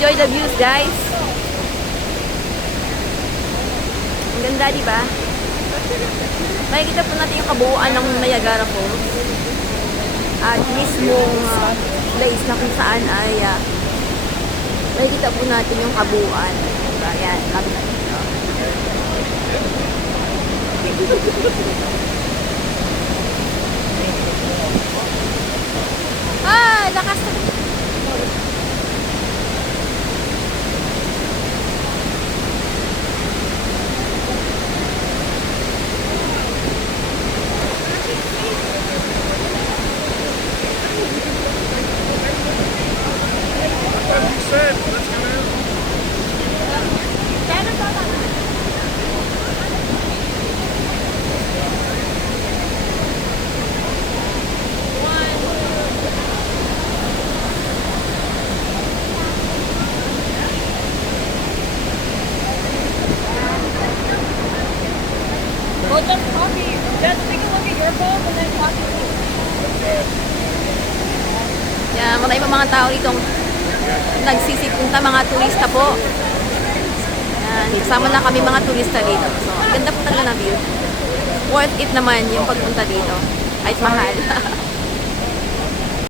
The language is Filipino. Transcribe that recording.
enjoy the views, guys. Ang ganda, di ba? Makikita po natin yung kabuuan ng Niagara Falls. At mismong place na kung saan ay makikita po natin yung kabuuan. Diba? Yan, lapit natin ito. Lakas na. Well, just copy. Just take a look at your phone and then copy me. Yan, marami pa mga tao dito nagsisipunta, mga turista po. Yan, kasama na kami mga turista dito. So, ganda po talaga na view. Worth it naman yung pagpunta dito. Kahit mahal.